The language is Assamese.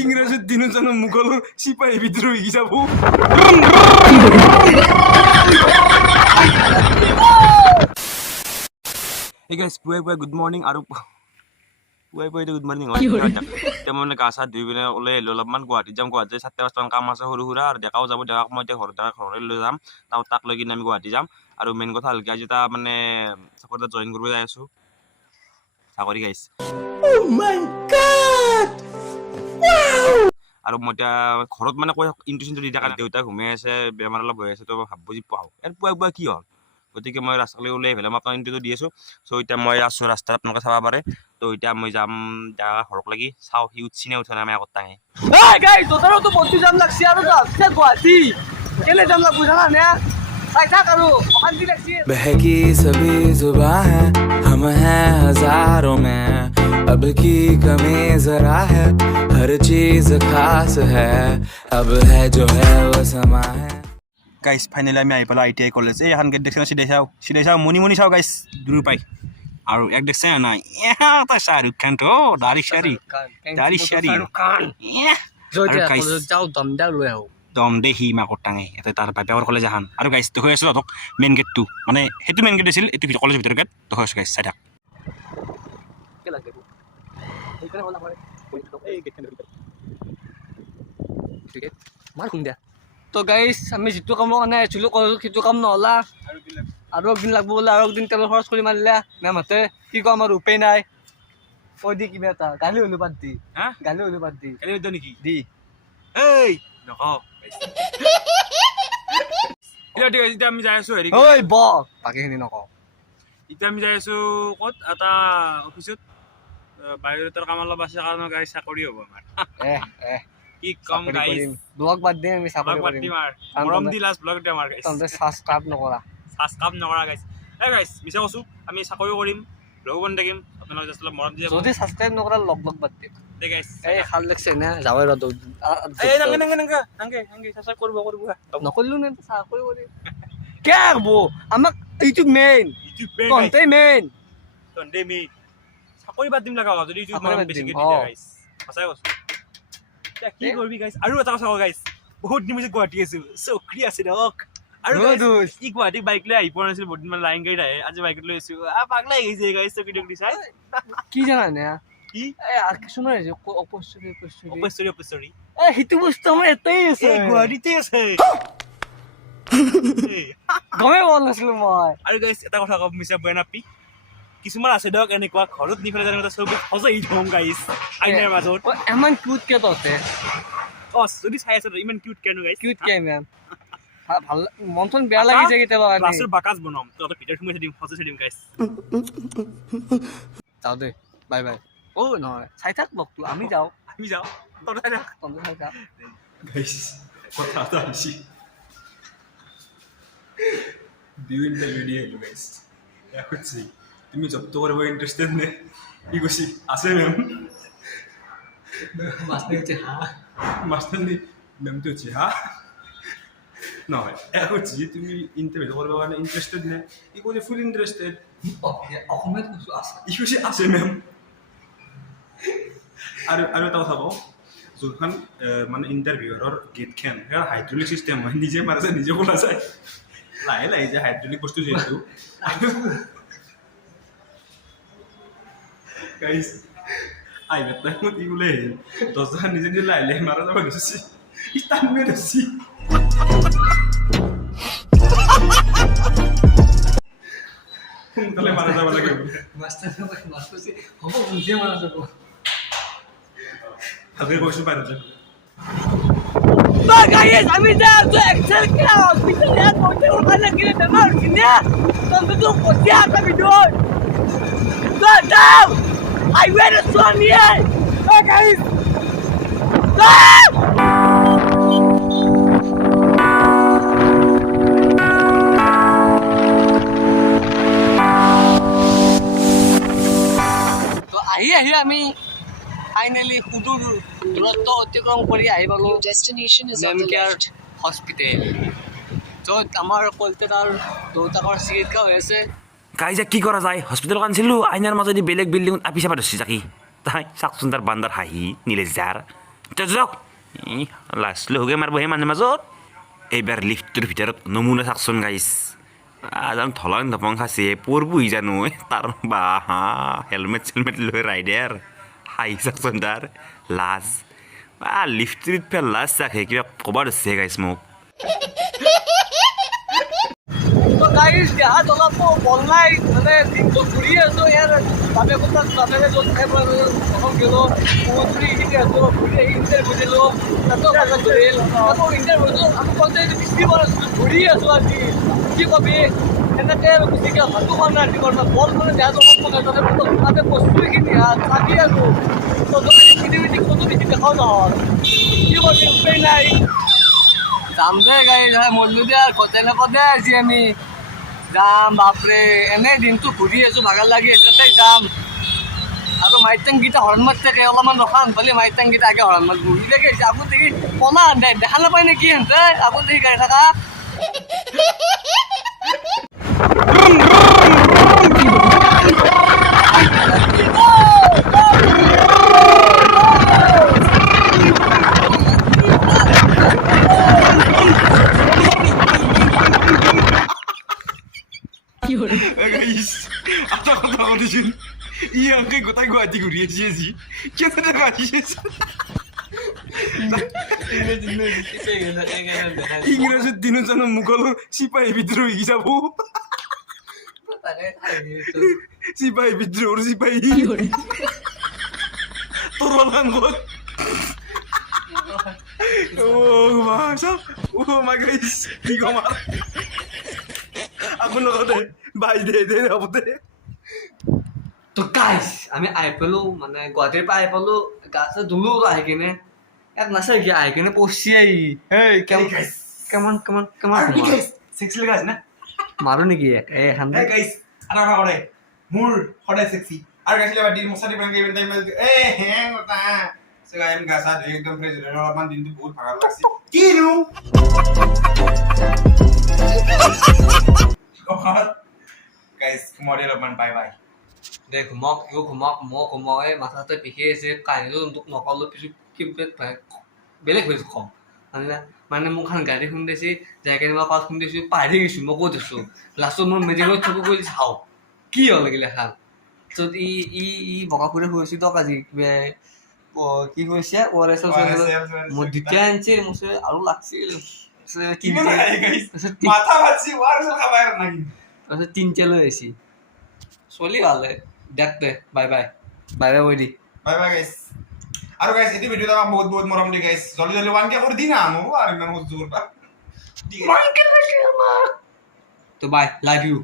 ইংৰেজেৰ দিনেৰ জন্য মুঘল সিপাহী বিদ্ৰোহী যাব Hey guys, পুৱাই গুড মৰ্ণিং আৰু পুৱাই গুড মৰ্ণিং হয় এতিয়া মানে গা চা ধুই পিনে ওলাই আহিলোঁ অলপমান গুৱাহাটীত যাম গুৱাহাটীত 7-8টামান কাম আছে সৰু সুৰা আৰু ডেকাও যাব ডেকাক মই এতিয়া ঘৰলৈ লৈ যাম তাক লৈ কিনে আমি গুৱাহাটী যাম আৰু মেইন কথা হ'ল কি আজি এটা মানে চাকৰি এটা জইন কৰিব যাই আছোঁ চাকৰি গাইছ আৰু মই এতিয়া ঘৰত মানে কৈ ইণ্টিউশ্যনটো দি থকা দেউতা ঘুমাই আছে বেমাৰ অলপ হৈ আছে তো ভাব বুজি পাওঁ ইয়াৰ পুৱাই কি হ'ল গতিকে মই ৰাস্তালৈ ওলাই আহিলে মই আপোনাক ইণ্টাৰভিউ দি আছোঁ চ' এতিয়া মই আছোঁ ৰাস্তাত আপোনালোকে চাব পাৰে তো এতিয়া মই যাম ঘৰক লাগি চাওঁ সি উঠছি নে উঠা নাই আমি আগত টাঙে बहकी सभी जुबां है हम हैं हजारों में अब की कमी जरा है हर चीज खास है अब है जो है वो समा है গাইছ ফাইনেলি আমি আহি পালোঁ ITI কলেজ এই এখন গেট দেখছে চিধাই চাওঁ মুনি চাওঁ গাইছ দূৰ পাই আৰু এক দেখছে নাই তই শ্বাহৰুখ খান তো দাড়ি চাৰি দম দে সি মাকৰ টাঙে ইয়াতে তাৰ বাপেকৰ কলেজ এখন আৰু গাইছ দেখুৱাই আছোঁ তহঁতক মেইন গেটটো মানে সেইটো মেইন গেট আছিল এইটো কলেজৰ ভিতৰৰ গেট দেখুৱাই আছোঁ গাইছ চাই থাক তো গাইছ আমি যিটো কামৰ কাৰণে আহিছিলোঁ কলেজত সেইটো কাম নহ'লা আৰু একদিন লাগব বোলে আৰু একদিন তেলৰ খৰচ কৰি মাৰিলে মেমহঁতে কি কম আৰু উপায় নাই কৈ দি কিবা এটা গালি হ'লো বাদ দি নেকি দি এই নকওঁ এতিয়া আমি যাই আছোঁ হেৰি ঐ ব বাকীখিনি নকওঁ এতিয়া আমি যাই আছোঁ ক'ত এটা অফিচত বায়'ডাটাৰ কাম অলপ আছে কাৰণে গাইছ চাকৰি হ'ব আমাৰ কি কম গাইছ ব্লগ বাদ দিম আমি চাকৰি কৰিম মৰম দি লাষ্ট ব্লগ দিম আমাৰ গাইছ তহঁতে ছাবস্ক্ৰাইব নকৰা গাইছ এই গাইছ মিছা কৈছোঁ আমি চাকৰি কৰিম ব্লগ বনাই থাকিম আপোনালোকে জাষ্ট অলপ মৰম দি যদি ছাবস্ক্ৰাইব নকৰা লগ বাদ দিম দে গাইছ এই খাল লাগছে না যাবই ৰ এই নাংগে ছাবস্ক্ৰাইব কৰিব নকৰিলোঁ নে চাকৰি কৰিম কে হ'ব আমাক ইউটিউব মেইন তহঁতে মেইন চাকৰি বাদ দিম লগা যদি ইউটিউব মৰম বেছিকৈ দি দিয়া গাইছ সঁচাই কৈছোঁ কি কৰিবি গাইছ আৰু এটা কথা গাইছ বহুত দিন পিছত গুৱাহাটী আছোঁ চকৰি আছে দক আৰু ই গুৱাহাটী বাইক লৈ আহি পোৱা নাছিল বহুত দিন মানে লাইন গাড়ীত আহে আজি বাইকত লৈ আহিছোঁ পাগলা আহি গৈছে গাইছ চকৰি টকৰি চাই কি জানানে কি কিছুমান অপচৰি সেইটো বস্তু আমাৰ এটাই আছে গুৱাহাটীতে আছে গমেই পোৱা নাছিলো মই আৰু গাইছ এটা কথা কম মিছা বেয়া নাপি কিছুমান আছে ধৰক এনেকুৱা ঘৰত নি পেলাই জানো চব সজাই থওঁ গাইছ আইনাৰ মাজত ইমান কিউট কে তহঁতে যদি চাই আছে ইমান কিউট কেনো গাইছ কিউট কে ইমান ভাল মন চন বেয়া লাগি যায় কেতিয়াবা ক্লাছৰ বাকাজ বনাম তহঁতৰ ভিতৰত সোমাই দিম সজাই দিম গাইছ যাওঁ দে বাই অ নহয় চাই থাক লগটো আমি যাওঁ তহঁতে চাই থাক গাইছ কথা এটা আহিছি দিও ইণ্টাৰভিউ দি আহিলোঁ গাইছ সুধছি তুমি জবটো কৰিব ইণ্টাৰেষ্টেড নে কি কৈছি আছে মেম মাষ্টাৰনী মেমটো হৈছে হা নহয় সুধছি তুমি ইণ্টাৰভিউ কৰিব কাৰণে ইণ্টাৰেষ্টেড নে ই কৈছে ফুল ইণ্টাৰেষ্টেড অসমীয়াত কৈছোঁ আছে ই কৈছে আছে মেম আৰু এটা কথা কওঁ যোনখন মানে ইণ্টাৰভিউৰ গেটখন সেয়া হাইড্ৰলিক চিষ্টেম হয় নিজে মাৰে যায় নিজে খোলা যায় লাহে যে হাইড্ৰলিক বস্তু যিহেতু গাইছ আহিবা টাইমত ই ওলাই আহিল দহজন নিজে লাহে মাৰা যাব ধৰিছে ই টানমে ধৰিছি সোনকালে মাৰা যাব লাগে হ'ব নিজে মাৰা যাব ভাবে কৈছোঁ পাই যাব guys, আমি যাচ্ছি এক্সেল ক্লাস হসপিটালে পৌঁছে ওখানে গিয়ে বেমার কিনে তুমি তো কোথায় আছো ভিডিও দাও I went to swim here. Hey guys. তো আহি আমি ফাইনালি সুদূৰ দূৰত্ব অতিক্ৰম কৰি আহি পালোঁ নেমকেয়াৰ হস্পিটেল য'ত আমাৰ কলকাতাৰ দেউতাকৰ চিকিৎসা হৈ আছে গাইজা কি কৰা যায় হস্পিটেলত আনিছিলোঁ আইনাৰ মাজেদি বেলেগ বিল্ডিঙত আপি চাপা ধৰিছে চাকি তাই চাকচোন তাৰ বান্দাৰ হাঁহি নিলে যাৰ যাওক লাষ্ট লগে মাৰিব সেই মানুহ মাজত এইবাৰ লিফ্টটোৰ ভিতৰত নমুনা চাকচোন গাইছ জানো ধলং ধপং খাইছে পৰবহি জানো তাৰ বা হেলমেট চেলমেট লৈ ৰাইডাৰ হাঁহি চাকচোন তাৰ লাজ লিফ্টটোত ফেৰ লাজ চাকে কিবা ক'ব ধৰিছে গাইছ মোক গাইজ দেহাত অলপ বল নাই মানে দিনটো ঘূৰি আছোঁ ইয়াৰ বাপেকে য'ত প্ৰথম গ'লোঁ ঘূৰি আছোঁ ঘূৰি আহি ইণ্টাৰভিউ দিলোঁ তাতো ধৰিল আকৌ ইণ্টাৰভিউটো আমি কওঁতে বৃষ্টি আছোঁ ঘূৰি আছোঁ আজি কি কবি এনেকৈ আৰু বেছিকৈ ভাতো খোৱা নাই ৰাতিপুৱা বল মানে দেহাটো অলপ তাতে বস্তুখিনি থাকি আছোঁ কিনি ক'তো দেখি দেখাও নহ'ল কি কবি উপায় নাই যাম দে গাড়ী মৰিলোঁ দে আৰু ঘৰতে নাপাওঁ দে আজি আমি যাম বাপৰে এনেই দিনটো ঘূৰি আছোঁ ভাগৰ লাগি আছে তাতে যাম আৰু মাইটাংকেইটা হৰণ মাৰি থাকে অলপমান ৰখান পালি মাইটাংকেইটা আগে হৰণ মাৰি ঘূৰিলেকে আহিছে আগত দেখি পনা দেখা নাপায় নেকি সিহঁতে আগত দেখি গাড়ী থকা এটা কথা কৈছিল ই আংকে গোটাই গুৱাহাটী ঘূৰি আছে আজি কেনেকৈ আহিছে ইংৰাজীত দিনত জানো মোগলৰ চিপাহী বিদ্ৰোহ শিকি যাব চিপাহী বিদ্ৰোহৰ চিপাহী তোৰ নামত কি কম আকৌ লগতে বাই দে হ'ব দে তো গাইছ আমি আহি পালোঁ মানে গুৱাহাটীৰ পৰা আহি পালোঁ গা চা ধুলোঁ আহি কিনে ইয়াত নাচাই কি আহি কিনে পচি আহি হেই কেমন মাৰো নেকি এখন মোৰ সদায় চেক্সি আৰু গাইছিলে দিন মছাটি বান্ধি গা চা ধুই একদম ফ্ৰেছ হৈ অলপমান দিনটো বহুত ভাগৰ লাগছে কিনো গাইছ কুমাৰী অলপমান বাই বাই দে ঘুমক মই ঘুমক এই মাথাতে বিষাই আছে কাহিনীটো তোক নকলোঁ পিছত কি বেলেগ হৈ কম মানে মোক এখন গাড়ী খুন্দাইছে যাই কিনে মই ক'ত খুন্দাইছোঁ পাহৰি গৈছোঁ মই ক'ত আছোঁ লাষ্টত মোৰ মেডিকেলত চকু কৰি চাওঁ কি হ'ল লাগিলে এখন তাৰপিছত ই বগাপুৰে শুইছে তক আজি কিবা কি কৈছে মোৰ দুটা আনিছে মোৰ আৰু লাগছিল তাৰপিছত তিনিটা লৈ আহিছে চলি ভালে দেখ দে বাই বাই কৈ দি বাই বাই গাইছ আৰু গাইছ এইটো ভিডিঅ'টো আমাক বহুত বহুত মৰম দি গাইছ জলদি 1K কৰি দি না আৰু ইমান সহ্য কৰবা তো বাই লাভ ইউ